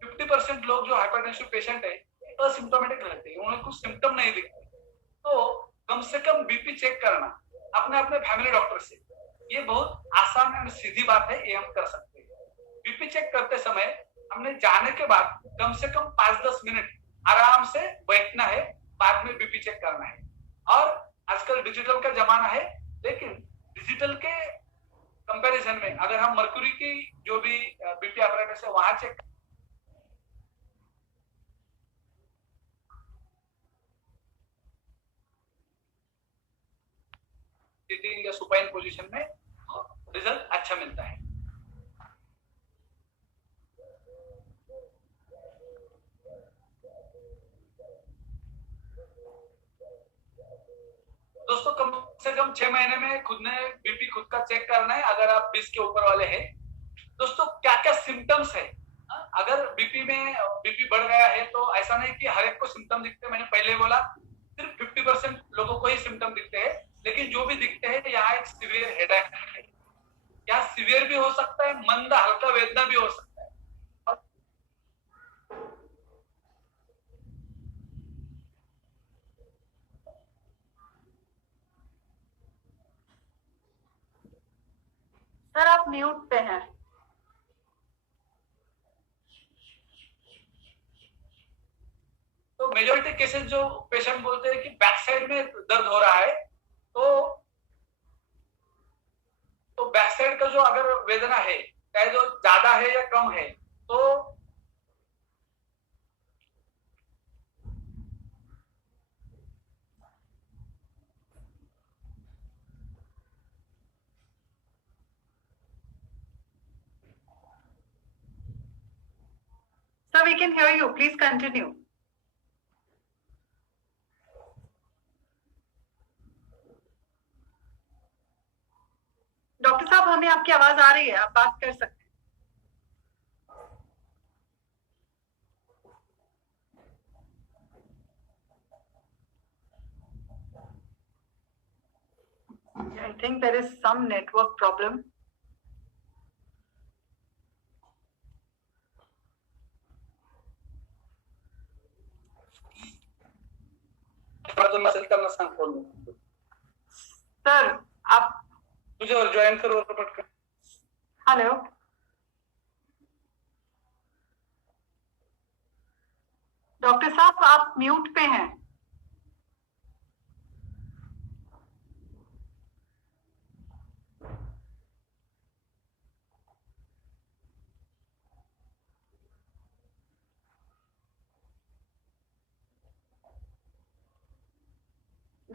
50% लोग जो हाइपरटेंसिव पेशेंट है असिम्टोमेटिक रहते हैं, उन्हें कुछ सिम्टम नहीं दिखते। तो कम से कम बीपी चेक करना अपने अपने फैमिली डॉक्टर से, ये बहुत आसान और सीधी बात है, ये हम कर सकते हैं। बीपी चेक करते समय हमने जाने के बाद कम से कम 5-10 मिनट आराम से बैठना है, बाद में बीपी चेक करना है। और आजकल डिजिटल का जमाना है, लेकिन डिजिटल के कंपैरिजन में अगर हम मर्क्यूरी की जो भी बीपी apparatus है वहां चेक सिटिंग या सुपाइन पोजीशन में रिजल्ट अच्छा मिलता है। दोस्तों कम से कम 6 महीने में खुद ने बीपी खुद का चेक करना है, अगर आप 20 के ऊपर वाले हैं। दोस्तों क्या क्या सिम्टम्स है, अगर बीपी बढ़ गया है तो ऐसा नहीं कि हर एक को सिम्टम दिखते हैं। मैंने पहले बोला सिर्फ 50% लोगों को ही सिम्टम दिखते हैं, लेकिन जो भी दिखते हैं यहाँ एक सीवियर हेडेक है, यहाँ सीवियर भी हो सकता है, मंदा हल्का वेदना भी हो सकता है। सर आप म्यूट पे हैं। तो मेजोरिटी केसेस जो पेशेंट बोलते हैं कि बैक साइड में दर्द हो रहा है, तो बैक साइड का जो अगर वेदना है चाहे जो ज्यादा है या कम है, तो Sir, we can hear you. Please continue. Doctor साहब हमें आपकी आवाज आ रही है, आप बात कर सकते हैं। I think there is some network problem. Sir आप तुझे और ज्वाइन करो पटकन। हेलो डॉक्टर साहब आप म्यूट पे हैं।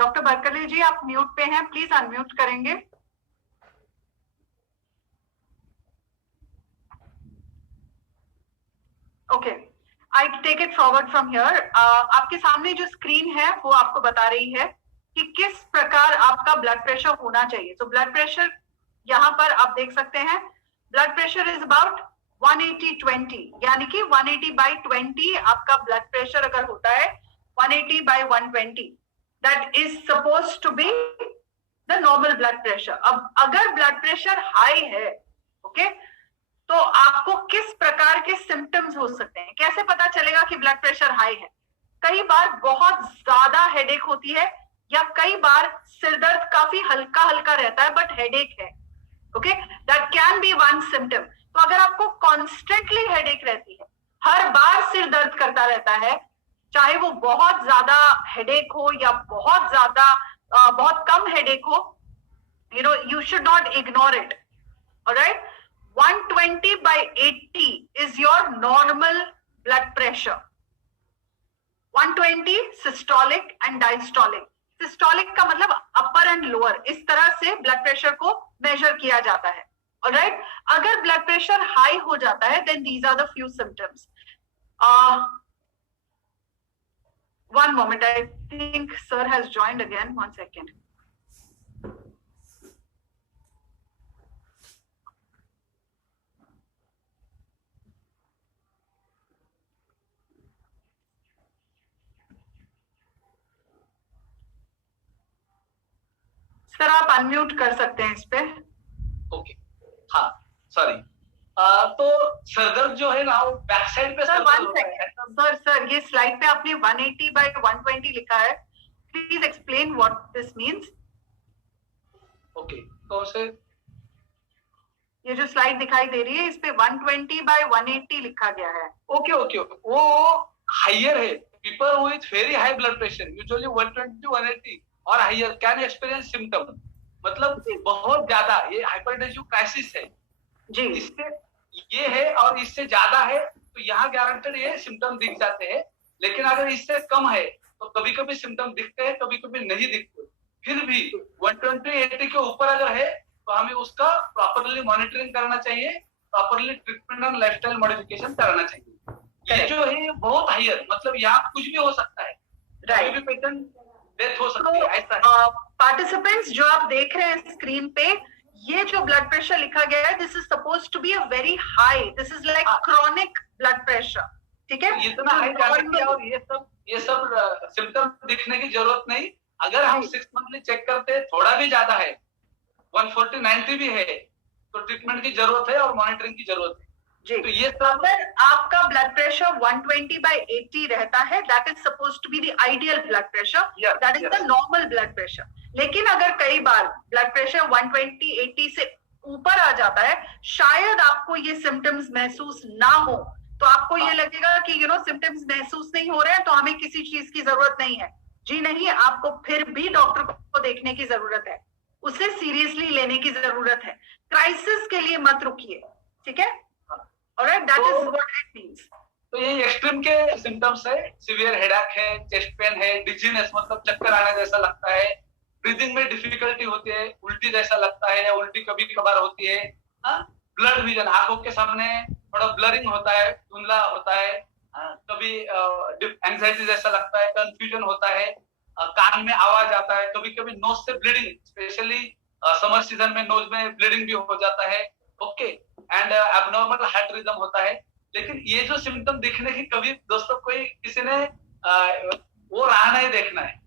डॉक्टर बरकले जी आप म्यूट पे हैं, प्लीज अनम्यूट करेंगे। Okay, I take it forward from here. आपके सामने जो स्क्रीन है वो आपको बता रही है कि किस प्रकार आपका ब्लड प्रेशर होना चाहिए। तो ब्लड प्रेशर यहाँ पर आप देख सकते हैं, ब्लड प्रेशर इज अबाउट 180/20, यानी कि 180/20 आपका ब्लड प्रेशर अगर होता है 180/120, that is suppose to be the normal blood pressure. अब अगर ब्लड प्रेशर हाई है, ओके, तो आपको किस प्रकार के सिम्टम्स हो सकते हैं, कैसे पता चलेगा कि ब्लड प्रेशर हाई है? कई बार बहुत ज्यादा हेडेक होती है, या कई बार सिर दर्द काफी हल्का हल्का रहता है बट हेडेक है, okay, that can be one symptom. तो अगर आपको कॉन्स्टेंटली हेडेक रहती है, हर बार सिर दर्द करता रहता है, चाहे वो बहुत ज्यादा हेडेक हो या बहुत कम हेडेक हो, you should not ignore it. All right, 120/80 is your normal blood pressure. 120 systolic and diastolic. Systolic का मतलब अपर एंड लोअर, इस तरह से ब्लड प्रेशर को मेजर किया जाता है। ऑलराइट, अगर ब्लड प्रेशर हाई हो जाता है then these are the few symptoms. one moment, I think sir has joined again. 1 second. Sir आप अनम्यूट कर सकते हैं इस पे। ओके, हाँ सॉरी। तो सरदर्द जो है ना वो बैक साइड पे सर 1 सेकंड, सर ये स्लाइड पे आपने 180/120 लिखा है, please explain what this means. Okay, तो उसे ये जो स्लाइड दिखाई दे रही है इस पे 120/180 लिखा गया है। ओके ओके, वो हायर है। People with very high blood pressure usually 120/180 और हायर कैन एक्सपीरियंस सिम्टम, मतलब बहुत ज्यादा ये हाइपरटेंसिव क्राइसिस है जी। इससे ये है और इससे ज्यादा है तो यहाँ गारंटेड ये सिम्टम दिख जाते हैं। लेकिन अगर इससे कम है तो कभी कभी सिम्टम दिखते हैं, कभी कभी नहीं दिखते। फिर भी 120/80 के ऊपर अगर है तो हमें उसका प्रॉपरली मॉनिटरिंग करना चाहिए, प्रॉपरली ट्रीटमेंट और लाइफस्टाइल मॉडिफिकेशन कराना चाहिए। ये जो है बहुत हायर, मतलब यहाँ कुछ भी हो सकता है, कोई भी पेशेंट डेथ हो सकती है, ऐसा है। पार्टिसिपेंट्स जो आप देख रहे हैं स्क्रीन पे, ये जो ब्लड प्रेशर लिखा गया है this is suppose to be a very high, this is like chronic blood pressure, ठीक है। इतना हाई जाने की और ये सब सिम्टम दिखने की जरूरत नहीं। अगर हम 6 मंथली चेक करते हैं थोड़ा भी ज्यादा है, 140/90 भी है, तो ट्रीटमेंट की जरूरत है और मॉनिटरिंग की जरूरत है जी। तो ये सब अगर आपका ब्लड प्रेशर 120/80 रहता है, that is suppose to be the ideal blood pressure, that is the normal blood pressure. लेकिन अगर कई बार ब्लड प्रेशर 120/80 से ऊपर आ जाता है, शायद आपको ये सिम्टम्स महसूस ना हो, तो आपको ये लगेगा कि सिम्टम्स महसूस नहीं हो रहे हैं तो हमें किसी चीज की जरूरत नहीं है। जी नहीं, आपको फिर भी डॉक्टर को देखने की जरूरत है, उसे सीरियसली लेने की जरूरत है। क्राइसिस के लिए मत रुकिए, ठीक है। Alright, that is what it means. तो ये एक्सट्रीम के सिम्टम्स है, सीवियर हेडेक है, चेस्ट पेन है, डिजीनेस मतलब चक्कर आने जैसा लगता है, ब्रीदिंग में डिफिकल्टी होती है, उल्टी जैसा लगता है या उल्टी कभी कभार होती है, ब्लड विजन आंखों के सामने थोड़ा ब्लरिंग होता है, धुंधला होता है, कभी एंजाइटी जैसा लगता है, कंफ्यूजन होता है, कान में आवाज आता है, कभी कभी नोज से ब्लीडिंग, स्पेशली समर सीजन में नोज में ब्लीडिंग भी हो जाता है, okay, and abnormal heart rhythm होता है। लेकिन ये जो सिम्टम दिखने की कभी दोस्तों कोई किसी ने वो राह नहीं देखना है,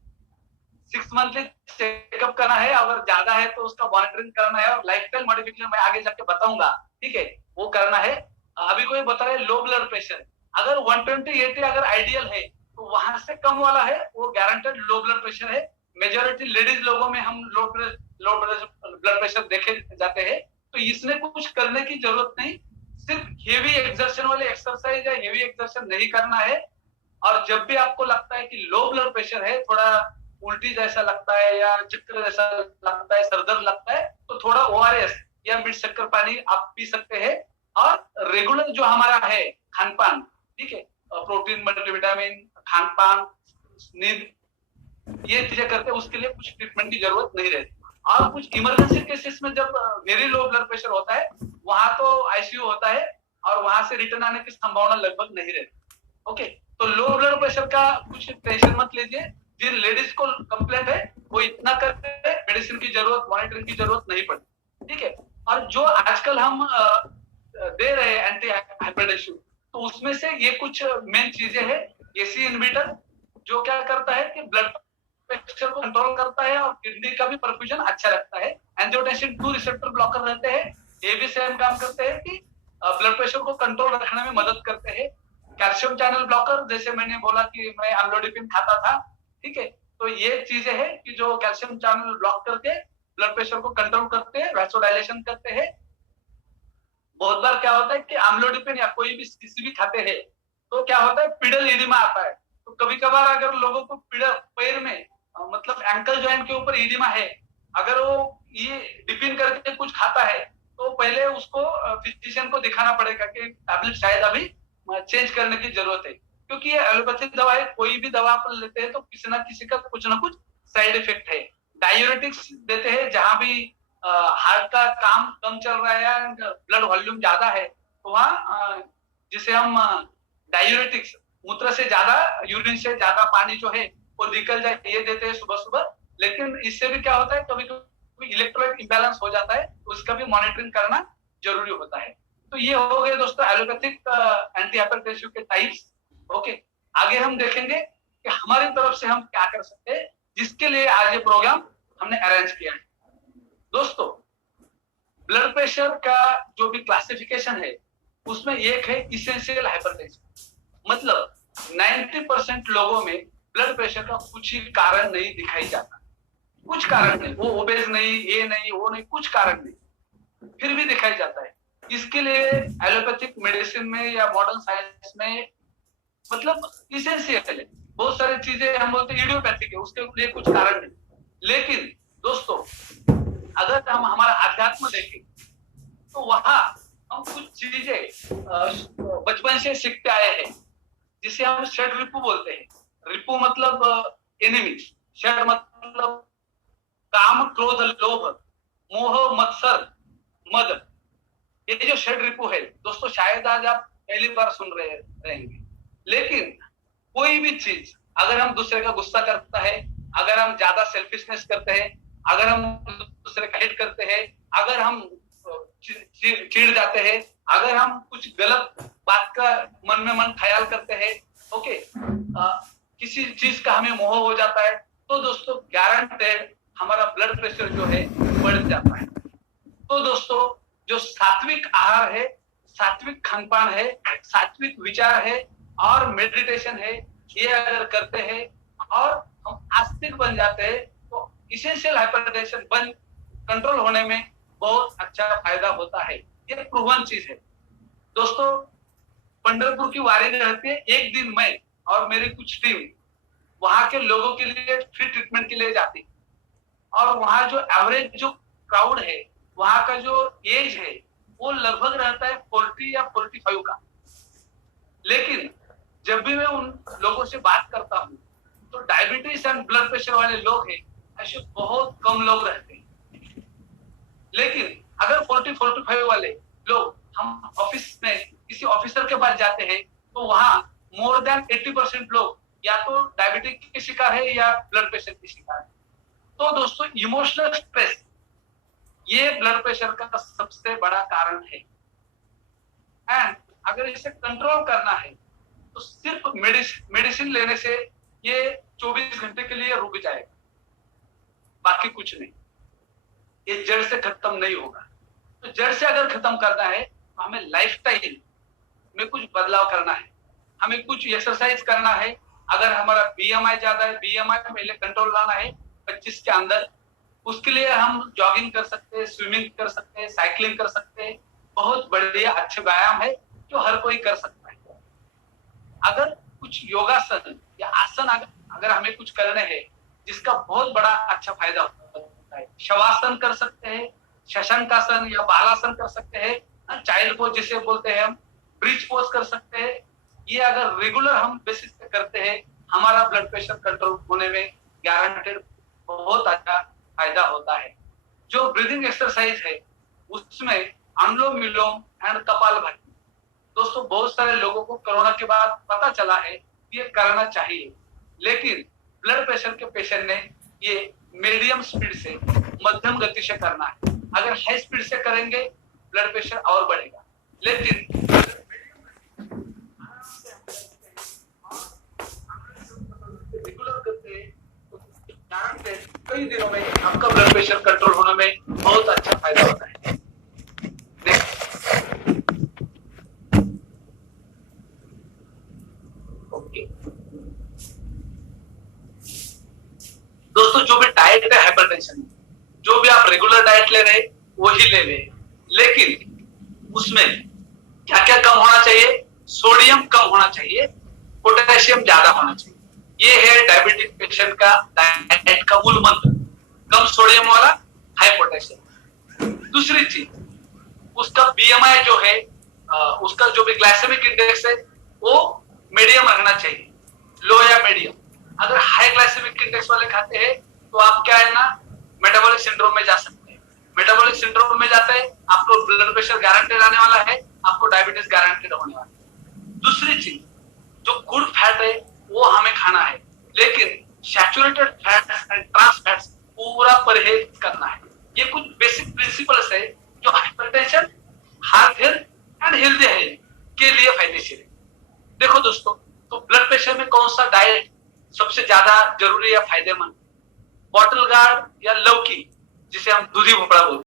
6 मंथली चेकअप करना है, अगर ज्यादा है तो उसका मॉनिटरिंग करना है और लाइफस्टाइल मॉडिफिकेशन मैं आगे जाके बताऊंगा, ठीक है, वो करना है। अभी कोई बता रहे लो ब्लड प्रेशर, अगर 120/80 अगर आइडियल है तो वहां से कम वाला है वो गारंटेड लो ब्लड प्रेशर है। मेजोरिटी लेडीज लोगों में हम लो ब्लड प्रेशर देखे जाते हैं, तो इसमें कुछ करने की जरूरत नहीं, सिर्फ हेवी एक्सर्शन वाले एक्सरसाइज या हेवी एक्सर्शन नहीं करना है। और जब भी आपको लगता है कि लो ब्लड प्रेशर है, थोड़ा उल्टी जैसा लगता है या चक्कर जैसा लगता है, सरदर्द लगता है, तो थोड़ा ORS या मिर्च शक्कर पानी आप पी सकते हैं। और रेगुलर जो हमारा है खान पान, ठीक है, प्रोटीन, मल्टीविटामिन, खान पान, नींद, ये चीजें करते हैं, उसके लिए कुछ ट्रीटमेंट की जरूरत नहीं रहती। और कुछ इमरजेंसी केसेस में जब वेरी लो ब्लड प्रेशर होता है, वहां तो आईसीयू होता है और वहां से रिटर्न आने की संभावना लगभग नहीं रहती। ओके, तो लो ब्लड प्रेशर का कुछ टेंशन मत लीजिए। जिन लेडीज को कंप्लेंट है वो इतना करते हैं, मेडिसिन की जरूरत, मॉनिटरिंग की जरूरत नहीं पड़ती, ठीक है। और जो आजकल हम दे रहे हैं एंटी हाइपरटेंसिव, तो उसमें से ये कुछ मेन चीजें हैं। एसी इनहिबिटर जो क्या करता है कि ब्लड प्रेशर को कंट्रोल करता है और किडनी का भी परफ्यूजन अच्छा रखता है। एंजियोटेंसिन 2 रिसेप्टर ब्लॉकर रहते हैं, ये भी सेम काम करते हैं कि ब्लड प्रेशर को कंट्रोल रखने में मदद करते हैं। कैल्शियम चैनल ब्लॉकर, जैसे मैंने बोला कि मैं अम्लोडिपिन खाता था, ठीक है, तो ये चीजें हैं कि जो कैल्शियम चैनल ब्लॉक करके ब्लड प्रेशर को कंट्रोल करते हैं, वैसोडाइलेशन करते हैं। बहुत बार क्या होता है कि अम्लोडिपिन या कोई भी किसी भी खाते हैं तो क्या होता है, पिडल एडिमा आता है। तो कभी कभार अगर लोगों को पिडल पैर में मतलब एंकल जॉइंट के ऊपर एडिमा है, अगर वो ये डिपिन करके कुछ खाता है तो पहले उसको फिजिशियन को दिखाना पड़ेगा कि टैबलेट शायद अभी चेंज करने की जरूरत है, क्योंकि ये एलोपैथिक दवा है, कोई भी दवा आप लेते हैं तो किसी ना किसी का कुछ ना कुछ साइड इफेक्ट है। डायूरेटिक्स देते हैं जहां भी हार्ट का काम कम चल रहा है, ब्लड वॉल्यूम ज्यादा है, तो वहाँ जिसे हम डायूरेटिक्स, मूत्र से ज्यादा, यूरिन से ज्यादा पानी जो है वो निकल जाए, ये देते हैं सुबह सुबह। लेकिन इससे भी क्या होता है, कभी कभी इलेक्ट्रोलाइट इंबैलेंस हो जाता है, तो उसका भी मॉनिटरिंग करना जरूरी होता है। तो ये हो गए दोस्तों एलोपैथिक एंटी हाइपरटेंसिव के टाइप्स। ओके, आगे हम देखेंगे कि हमारी तरफ से हम क्या कर सकते हैं, जिसके लिए आज ये प्रोग्राम हमने अरेंज किया है। दोस्तों, ब्लड प्रेशर का जो भी क्लासिफिकेशन है उसमें एक है इसेंशियल हाइपरटेंशन, मतलब 90% लोगों में ब्लड प्रेशर का कुछ ही कारण नहीं दिखाई जाता, कुछ कारण नहीं, वो ओबेस नहीं, ये नहीं, वो नहीं, कुछ कारण नहीं, फिर भी दिखाई जाता है। इसके लिए एलोपैथिक मेडिसिन में या मॉडर्न साइंस में मतलब इसेंशियल है। बहुत सारी चीजें हम बोलते हैं इडियोपैथिक है, उसके लिए कुछ कारण नहीं। लेकिन दोस्तों, अगर हम हमारा अध्यात्म देखें तो वहां हम कुछ चीजें बचपन से सीखते आए हैं, जिसे हम षड रिपु बोलते हैं। रिपु मतलब एनिमी, षड मतलब काम, क्रोध, लोभ, मोह, मत्सर, मद। ये जो षड रिपु है दोस्तों, शायद आज आप पहली बार सुन रहे रहेंगे। लेकिन कोई भी चीज, अगर हम दूसरे का गुस्सा करता है, अगर हम ज्यादा सेल्फिशनेस करते हैं, अगर हम दूसरे का हेट करते हैं, अगर हम चिढ़ जाते हैं, अगर हम कुछ गलत बात का मन में मन ख्याल करते हैं, ओके, किसी चीज का हमें मोह हो जाता है, तो दोस्तों गारंटेड हमारा ब्लड प्रेशर जो है बढ़ जाता है। तो दोस्तों, जो सात्विक आहार है, सात्विक खानपान है, सात्विक विचार है और मेडिटेशन है, ये अगर करते हैं और हम आस्तिक बन जाते हैं तो इसेंशियल हाइपरटेंशन कंट्रोल होने में बहुत अच्छा फायदा होता है। ये प्रूवन चीज है दोस्तों। पंढरपुर की वारी रहती है, एक दिन मैं और मेरी कुछ टीम वहां के लोगों के लिए फ्री ट्रीटमेंट के लिए जाती, और वहां जो एवरेज जो क्राउड है, वहां का जो एज है वो लगभग रहता है 40 या 45 का। लेकिन जब भी मैं उन लोगों से बात करता हूँ तो डायबिटीज एंड ब्लड प्रेशर वाले लोग हैं ऐसे बहुत कम लोग रहते हैं। लेकिन अगर 40-45 वाले लोग हम ऑफिस में किसी ऑफिसर के पास जाते हैं तो वहां मोर देन 80% लोग या तो डायबिटीज के शिकार है या ब्लड प्रेशर के शिकार है। तो दोस्तों, इमोशनल स्ट्रेस ये ब्लड प्रेशर का सबसे बड़ा कारण है। एंड अगर इसे कंट्रोल करना है तो सिर्फ मेडिसिन लेने से ये 24 घंटे के लिए रुक जाएगा, बाकी कुछ नहीं, ये जड़ से खत्म नहीं होगा। तो जड़ से अगर खत्म करना है तो हमें लाइफस्टाइल में कुछ बदलाव करना है, हमें कुछ एक्सरसाइज करना है। अगर हमारा बीएमआई ज्यादा है, बीएमआई पहले कंट्रोल लाना है 25 के अंदर, उसके लिए हम जॉगिंग कर सकते हैं, स्विमिंग कर सकते हैं, साइकिलिंग कर सकते हैं। बहुत बढ़िया अच्छे व्यायाम है जो हर कोई कर सकता है। अगर कुछ योगासन या आसन अगर हमें कुछ करने हैं जिसका बहुत बड़ा अच्छा फायदा होता है, शवासन कर सकते हैं, शशंकासन या बालासन कर सकते हैं, चाइल्ड पोज जिसे बोलते हैं हम, ब्रिज पोज कर सकते हैं। ये अगर रेगुलर हम बेसिस पे करते हैं, हमारा ब्लड प्रेशर कंट्रोल होने में गारंटेड बहुत अच्छा फायदा होता है। जो ब्रीदिंग एक्सरसाइज है उसमें अनुलोम विलोम एंड कपालभाति, दोस्तों बहुत सारे लोगों को कोरोना के बाद पता चला है कि ये करना चाहिए, लेकिन ब्लड प्रेशर के पेशेंट ने ये मीडियम स्पीड से, मध्यम गति से करना है। अगर हाई स्पीड से करेंगे ब्लड प्रेशर और बढ़ेगा, लेकिन रेगुलर करते हैं तो कारण से कई दिनों में आपका ब्लड प्रेशर कंट्रोल होने में बहुत अच्छा फायदा होता है। ओके दोस्तों, जो भी डाइट है हाइपरटेंशन, जो भी आप रेगुलर डाइट ले रहे वही ले ले, लेकिन उसमें क्या क्या कम होना चाहिए? सोडियम कम होना चाहिए, पोटेशियम ज्यादा होना चाहिए। ये है डायबिटिक पेशेंट का डाइट का मूल मंत्र, कम सोडियम वाला, हाई पोटेशियम। दूसरी चीज, उसका बीएमआई जो है, उसका जो भी ग्लाइसेमिक इंडेक्स है वो मीडियम रखना चाहिए, लो या मीडियम। अगर हाई ग्लाइसेमिक इंडेक्स वाले खाते हैं तो आप क्या है ना, मेटाबॉलिक सिंड्रोम में जा सकते हैं। मेटाबॉलिक सिंड्रोम में जाते हैं आपको ब्लड प्रेशर गारंटेड आने वाला है, आपको डायबिटीज गारंटेड होने वाला है। दूसरी चीज, जो गुड फैट है वो हमें खाना है, लेकिन saturated fats and trans fats पूरा परहेज करना है। ये कुछ बेसिक प्रिंसिपल्स है जो hypertension, heart health and healthy health के लिए फायदेशीर है। देखो दोस्तों, तो ब्लड प्रेशर में कौन सा डाइट सबसे ज्यादा जरूरी या फायदेमंद? बॉटल गार्ड या लौकी, जिसे हम दूधी भोपड़ा बोलते हैं।